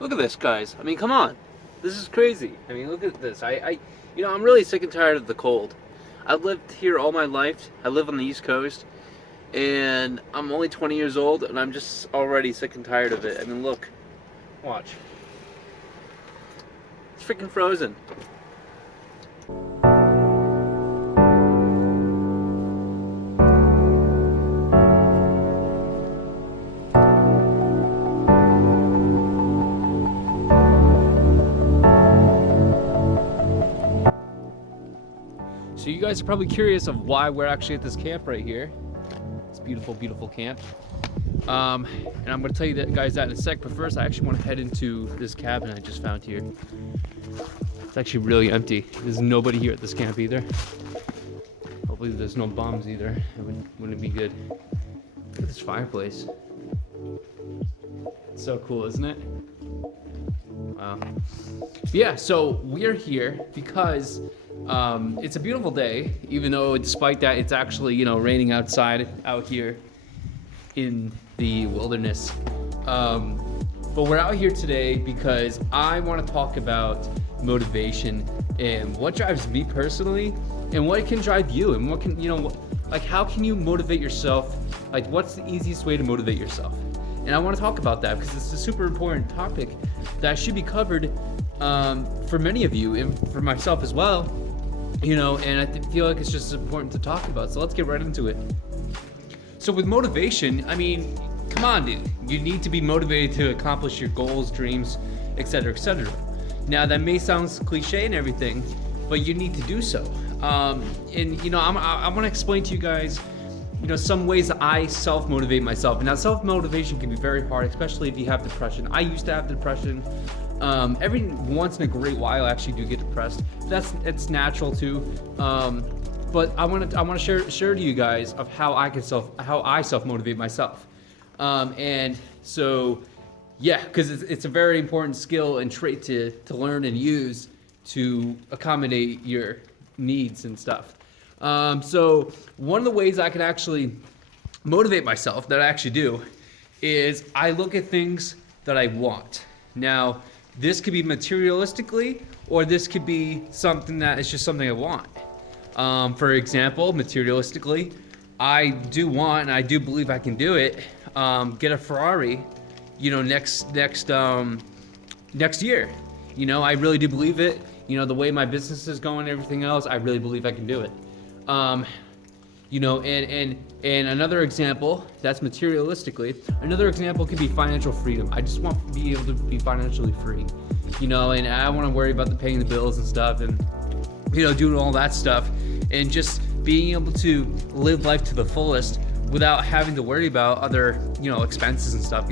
Look at this, guys. I mean, come on. This is crazy. I mean, look at this. I'm really sick and tired of the cold. I've lived here all my life. I live on the East Coast, and I'm only 20 years old, and I'm just already sick and tired of it. I mean, look. Watch. It's freaking frozen. So you guys are probably curious of why we're actually at this camp right here. It's beautiful, beautiful camp. And I'm gonna tell you that, guys, that in a sec, but first I actually want to head into this cabin I just found here. It's actually really empty. There's nobody here at this camp either. Hopefully there's no bums either. It wouldn't be good. Look at this fireplace. It's so cool, isn't it? Wow. But yeah, so we're here because it's a beautiful day, even though despite that it's actually, raining outside out here in the wilderness. But we're out here today because I want to talk about motivation and what drives me personally and what can drive you and what can, how can you motivate yourself? Like, what's the easiest way to motivate yourself? And I want to talk about that because it's a super important topic that should be covered for many of you and for myself as well. And I feel like it's just important to talk about. So let's get right into it. So with motivation, I mean, come on, dude. You need to be motivated to accomplish your goals, dreams, etc., etc. Now, that may sound cliche and everything, but you need to do so. I want to explain to you guys, some ways that I self-motivate myself. And now, self-motivation can be very hard, especially if you have depression. I used to have depression. Every once in a great while, I actually do get depressed. It's natural too. But I want to share to you guys of how I self-motivate myself. And so, yeah, because it's a very important skill and trait to learn and use to accommodate your needs and stuff. So one of the ways I can actually motivate myself, that I actually do, is I look at things that I want. Now, this could be materialistically, or this could be something that is just something I want. For example, materialistically, I do want, and I do believe I can do it, get a Ferrari, next year. I really do believe it. The way my business is going and everything else, I really believe I can do it. And another example, that's materialistically. Another example could be financial freedom. I just want to be able to be financially free, and I don't want to worry about paying the bills and stuff and, doing all that stuff and just being able to live life to the fullest without having to worry about other, expenses and stuff,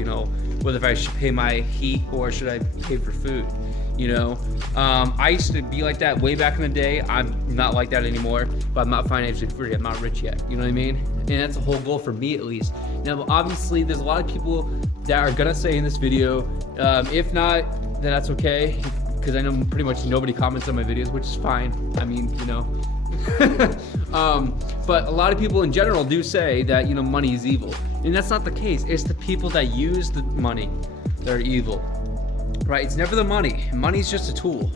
whether if I should pay my heat or should I pay for food. I used to be like that way back in the day. I'm not like that anymore, but I'm not financially free. I'm not rich yet. You know what I mean? And that's a whole goal for me, at least. Now, obviously, there's a lot of people that are gonna say in this video, if not, then that's okay, because I know pretty much nobody comments on my videos, which is fine. I mean, but a lot of people in general do say that, money is evil. And that's not the case. It's the people that use the money that are evil. Right, it's never the money. Money's just a tool.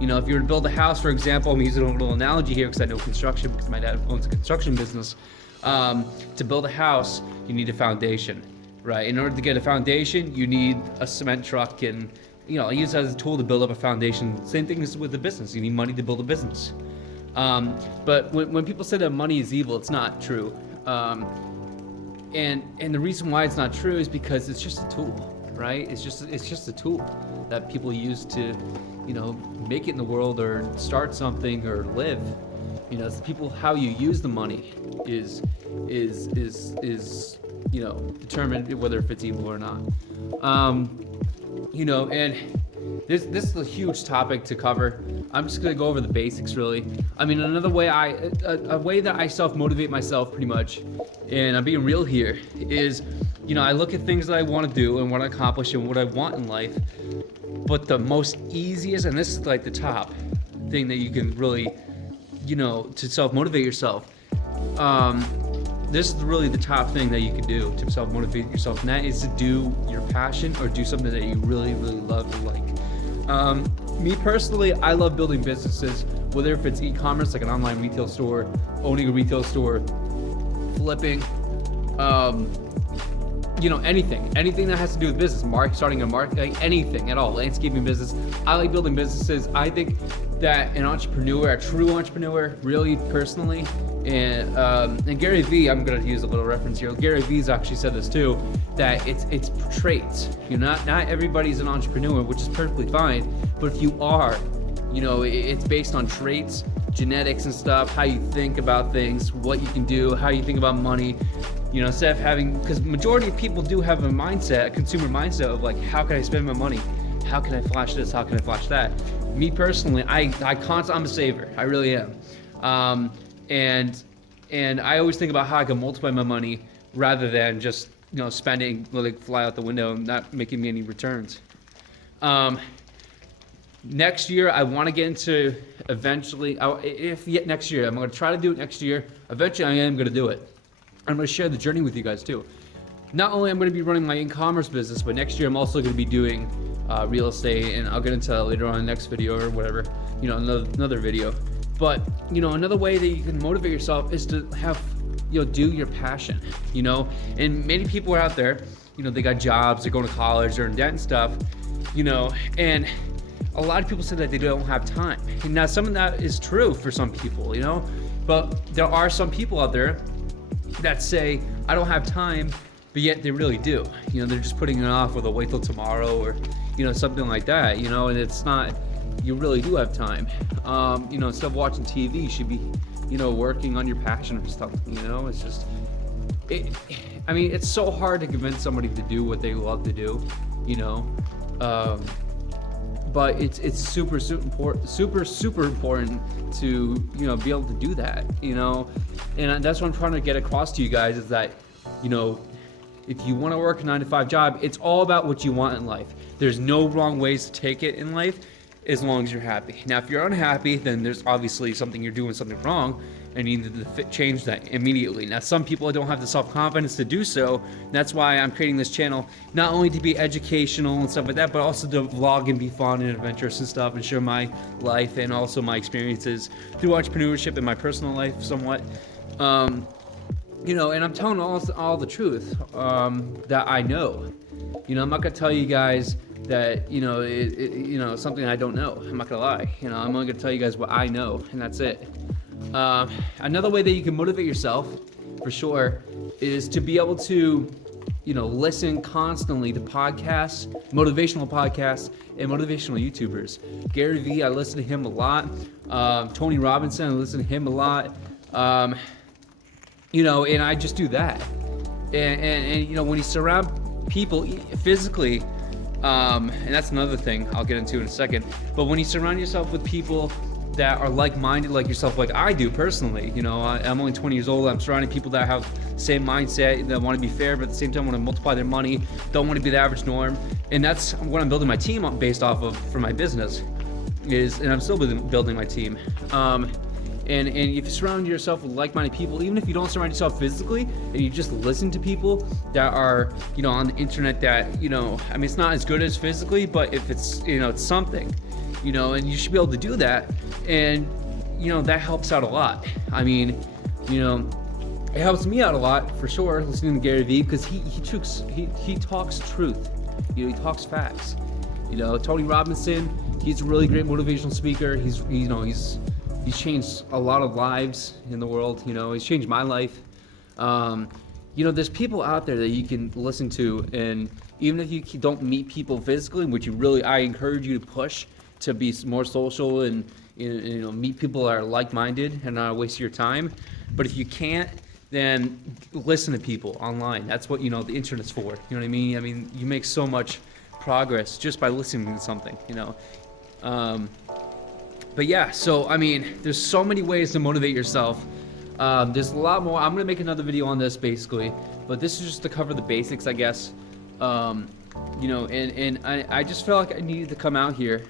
If you were to build a house, for example, I'm using a little analogy here because I know construction, because my dad owns a construction business. To build a house, you need a foundation, right? In order to get a foundation, you need a cement truck, and I use it as a tool to build up a foundation. Same thing is with the business. You need money to build a business. But when people say that money is evil, it's not true. And the reason why it's not true is because it's just a tool. Right? It's just a tool that people use to, make it in the world or start something or live. It's the people, how you use the money is determined whether if it's evil or not. And this is a huge topic to cover. I'm just gonna go over the basics, really. I mean, another way a way that I self-motivate myself pretty much, and I'm being real here, is I look at things that I want to do and want to accomplish and what I want in life. But the most easiest, and this is like the top thing that you can really, to self-motivate yourself, this is really the top thing that you can do to self-motivate yourself, and that is to do your passion or do something that you really, really love or like. Me personally, I love building businesses, whether if it's e-commerce, like an online retail store, owning a retail store, flipping, anything that has to do with business, starting a market, like anything at all, landscaping business. I like building businesses. I think that an entrepreneur, a true entrepreneur, really personally, and Gary Vee, I'm going to use a little reference here. Gary Vee's actually said this too, that it's traits. Not everybody's an entrepreneur, which is perfectly fine. But if you are, it's based on traits, genetics and stuff, how you think about things, what you can do, how you think about money. Instead of having, because majority of people do have a mindset, a consumer mindset of like, how can I spend my money? How can I flash this? How can I flash that? Me personally, I'm a saver. I really am. And I always think about how I can multiply my money rather than just, spending, like fly out the window and not making me any returns. Next year, I want to get into next year, I'm going to try to do it next year. Eventually, I am going to do it. I'm going to share the journey with you guys too. Not only am I going to be running my e-commerce business, but next year I'm also going to be doing real estate, and I'll get into that later on in the next video or whatever, another video. But, another way that you can motivate yourself is to have, do your passion, and many people are out there, they got jobs, they're going to college, they're in debt and stuff, and a lot of people say that they don't have time. And now some of that is true for some people, but there are some people out there that say, I don't have time, but yet they really do. They're just putting it off, or they'll wait till tomorrow, or, something like that, and it's not, you really do have time. Instead of watching TV, you should be, working on your passion or something, it's just, it's so hard to convince somebody to do what they love to do, but it's super important to be able to do that, and that's what I'm trying to get across to you guys, is that if you want to work a 9-to-5 job, it's all about what you want in life. There's no wrong ways to take it in life, as long as you're happy. Now, if you're unhappy, then there's obviously you're doing something wrong, and you need to change that immediately. Now, some people don't have the self-confidence to do so. That's why I'm creating this channel, not only to be educational and stuff like that, but also to vlog and be fun and adventurous and stuff, and share my life and also my experiences through entrepreneurship and my personal life somewhat. And I'm telling all the truth that I know. I'm not gonna tell you guys that something I don't know. I'm not gonna lie. I'm only gonna tell you guys what I know, and that's it. Another way that you can motivate yourself, for sure, is to be able to, listen constantly to podcasts, motivational podcasts, and motivational YouTubers. Gary Vee, I listen to him a lot. Tony Robinson, I listen to him a lot. And I just do that. And when you surround people physically, and that's another thing I'll get into in a second, but when you surround yourself with people that are like-minded like yourself, like I do personally, I'm only 20 years old, I'm surrounding people that have the same mindset, that want to be fair, but at the same time want to multiply their money, don't want to be the average norm, and that's what I'm building my team on, based off of for my business, and I'm still building my team. And if you surround yourself with like-minded people, even if you don't surround yourself physically, and you just listen to people that are, on the internet that, it's not as good as physically, but if it's, it's something, and you should be able to do that. And, that helps out a lot. It helps me out a lot, for sure, listening to Gary Vee, because he talks truth. He talks facts. Tony Robinson, he's a really great motivational speaker. He's changed a lot of lives in the world. He's changed my life. There's people out there that you can listen to, and even if you don't meet people physically, which I encourage you to push to be more social and meet people that are like-minded and not waste your time. But if you can't, then listen to people online. That's what the internet's for. You know what I mean? You make so much progress just by listening to something. But yeah, so there's so many ways to motivate yourself. There's a lot more. I'm gonna make another video on this basically, but this is just to cover the basics, I guess. And I just felt like I needed to come out here,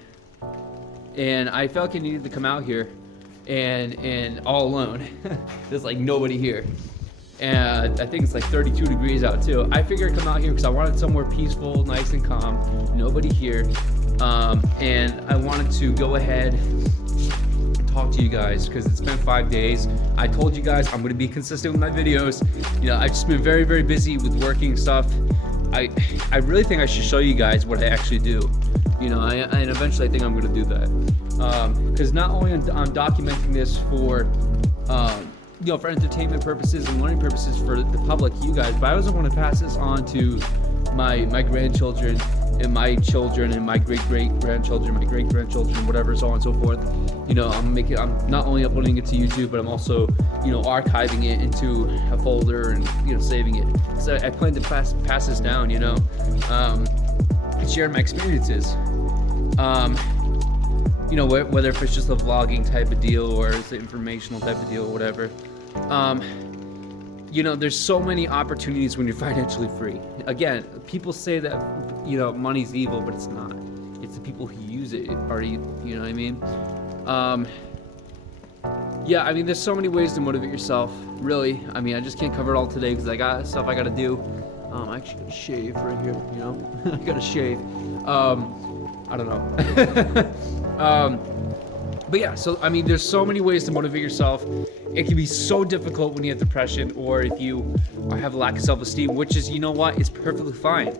and and all alone. There's like nobody here. and I think it's like 32 degrees out too. I figured I'd come out here because I wanted somewhere peaceful, nice and calm, nobody here, and I wanted to go ahead and talk to you guys because it's been 5 days. I told you guys I'm going to be consistent with my videos. You know, I've just been very, very busy with working stuff. I really think I should show you guys what I actually do. You know, and eventually I think I'm going to do that. Because not only I'm documenting this for, you know, for entertainment purposes and learning purposes for the public, you guys, but I also want to pass this on to my grandchildren and my children and my great-great-grandchildren, my great-grandchildren, whatever, so on and so forth. You know, I'm not only uploading it to YouTube, but I'm also, you know, archiving it into a folder and, you know, saving it. So I plan to pass this down, you know, and share my experiences. You know, whether if it's just a vlogging type of deal or it's an informational type of deal or whatever. You know, there's so many opportunities when you're financially free. Again, people say that, you know, money's evil, but it's not. It's the people who use it are evil, you know what I mean? Yeah, I mean, there's so many ways to motivate yourself, really. I mean, I just can't cover it all today because I got stuff I gotta do. I actually gotta shave right here, you know? I gotta shave. I don't know. But yeah, so I mean, there's so many ways to motivate yourself. It can be so difficult when you have depression or if you have a lack of self-esteem, which is, you know what, it's perfectly fine.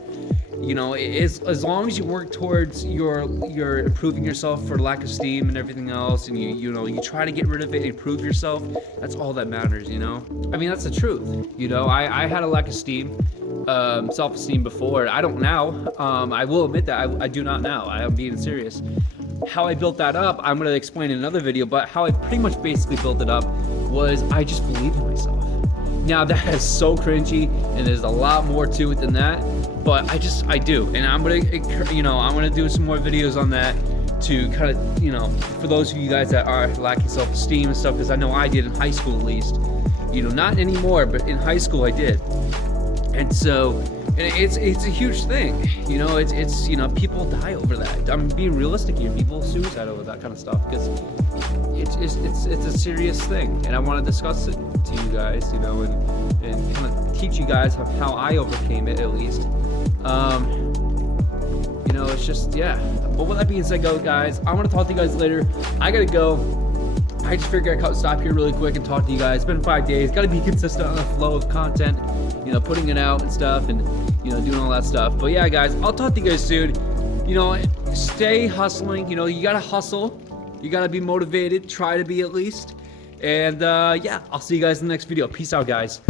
You know, as long as you work towards your improving yourself for lack of esteem and everything else, and you know, you try to get rid of it and improve yourself, that's all that matters, you know? I mean, that's the truth. You know, I had a lack of esteem, self-esteem before. I don't now. I will admit that I do not now. I am being serious. How I built that up, I'm going to explain in another video, but how I pretty much basically built it up was I just believed in myself. Now that is so cringy and there's a lot more to it than that, but I do. And I'm going to, you know, I'm going to do some more videos on that to kind of, you know, for those of you guys that are lacking self-esteem and stuff, because I know I did in high school at least, you know, not anymore, but in high school I did. And so, and it's a huge thing, you know. It's you know, people die over that. I'm being realistic here. People suicide over that kind of stuff because it's a serious thing, and I want to discuss it to you guys, you know, and kind of teach you guys how I overcame it at least. You know, it's just, yeah. But with that being said, guys, I'm gonna talk to you guys later. I gotta go. I just figured I'd stop here really quick and talk to you guys. It's been 5 days. Got to be consistent on the flow of content, you know, putting it out and stuff, and, you know, doing all that stuff. But yeah, guys, I'll talk to you guys soon. You know, stay hustling. You know, you got to hustle. You got to be motivated. Try to be at least. And yeah, I'll see you guys in the next video. Peace out, guys.